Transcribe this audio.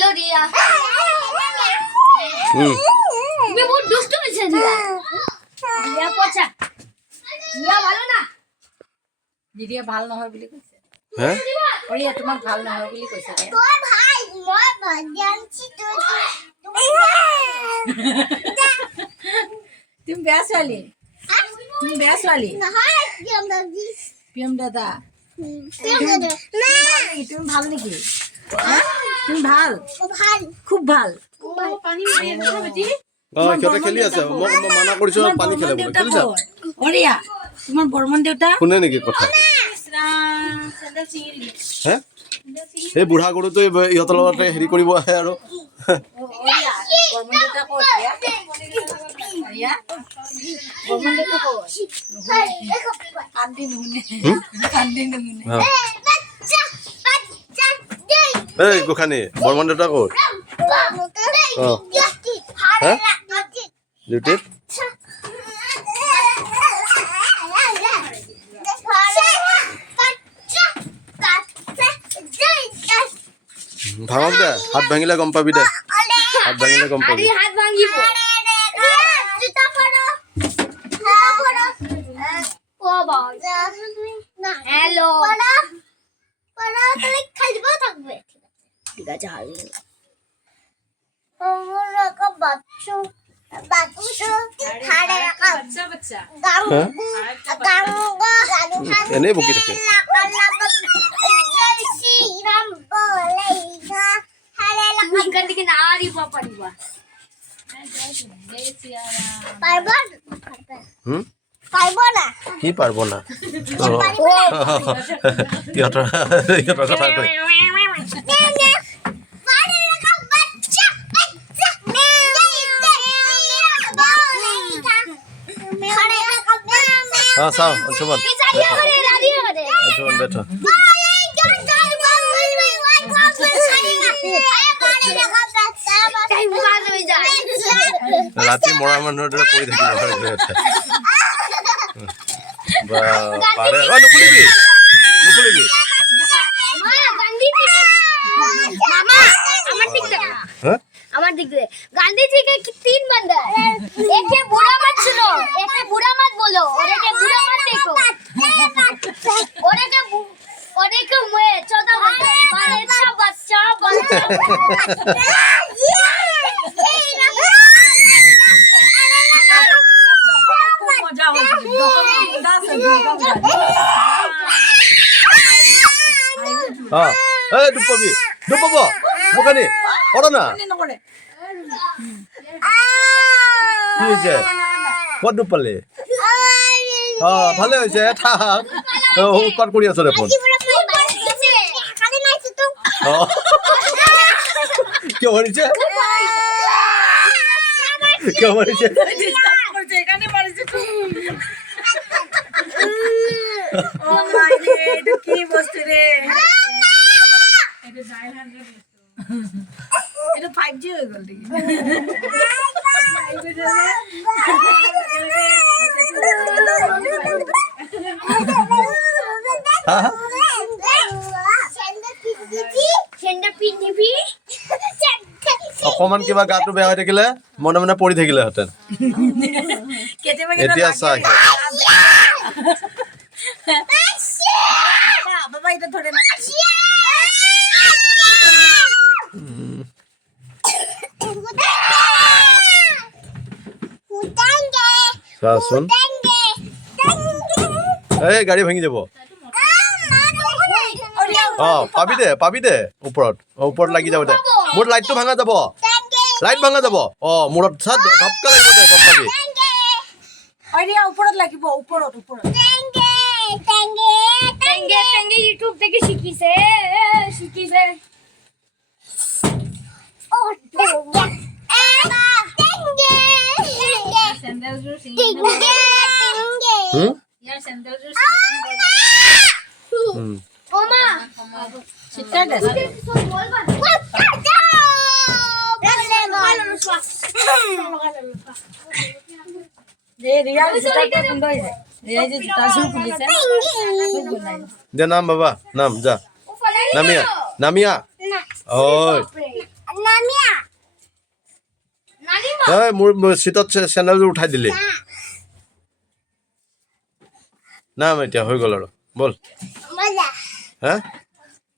hello रिया তুমি বহুত দুষ্ট হয়েছে রিয়া রিয়া পচা রিয়া ভালো না রিয়া ভাল নহয় বুলি কৈছে হ্যাঁ রিয়া তোমাক ভাল নহয় বুলি কৈছে তোর ভাই মই জানছি তুই তুমি বেয়া ছোৱালী তুমি বেয়া ছোৱালী নহয় প্ৰিয়ম দাদি প্ৰিয়ম দাদা প্রিয়ম দাদা না তুমি ভাল নেকি হ্যাঁ তুমি ভাল ভাল খুব ভাল পানি মাৰি আছো বেটি সিহঁতে খেলি আছে মই মানা কৰিছো পানী খেলে বোলে খেলিছা ৰিয়া তোমাৰ বৰ্মন দেউতা শুনে নেকি কথা হে এই বুঢ়া গৰুটো ইহঁতৰ লগতে হেৰি কৰিব আহে আৰু বৰ্মন দেউতা ক'ত ৰিয়া বৰ্মন দেউতা ক'ত কান্দি নুশুনে এই গোখানি বৰ্মন দেউতা ক'ত হ্যাঁ ডিউটিত ভাঙক দে হাত ভাঙিলে গম পাবি দে হাত ভাঙিলে গম পাবি হাত ভাঙিব জুতা পরো ও বাবা হ্যালো পড়া তাহলে খাইব থাকবে ঠিক আছে হাবি ওরা কা বাচ্চু খাড়ে রাখা বাচ্চা এনেই বকি থাকে কি পারব না ইহঁতৰ কথা কয় हाँ साव अंशुमन अंशुमन बैठो राति मरा मानुहर दरे परि থাকিব বা পারে নুখুলিবি নুখুলিবি मामा আমার দিক দে হ্যাঁ আমার दिख रहे गांधी जी के 3 बंदर एक है बुरा मत सुनो एक है बुरा मत बोलो और एक है बुरा मत देखो और एक मैं 14 बच्चा মজা हाँ ए डुबबी डुबब मुखानी पड़ ना নকৰে কি হৈছে কত ডুব পালি ভালে হৈছে থাক উৎপাত কৰি আছ দেখোন কিয় মাৰিছে কিয় মাৰিছে কি বস্তু রে এটা 5G হয়ে গেল অকমান কিবা গাটো বেয়া হৈ থাকিলে মনে মনে পৰি থাকিলেহেঁতেন এতিয়া চা বাবা এটা ধৰে না চাচোন এই গাড়ী ভাঙি যাব পাবি দে ওপৰত লাগি যাব দে মোৰ লাইটটো ভাঙা যাব লাইট ভাঙা যাব মূৰত চা ধপকা লাগিব দে গম পাবি ওপৰত লাগিব ওপৰত ইউটিউব থেকে শিকিছে দে নাম বাবা নাম যা নামিয়া নামিয়া ঐ মোৰ চিটত চেণ্ডেলযোৰ উঠাই দিলি না এতিয়া হৈ গ'ল আৰু ব'ল হা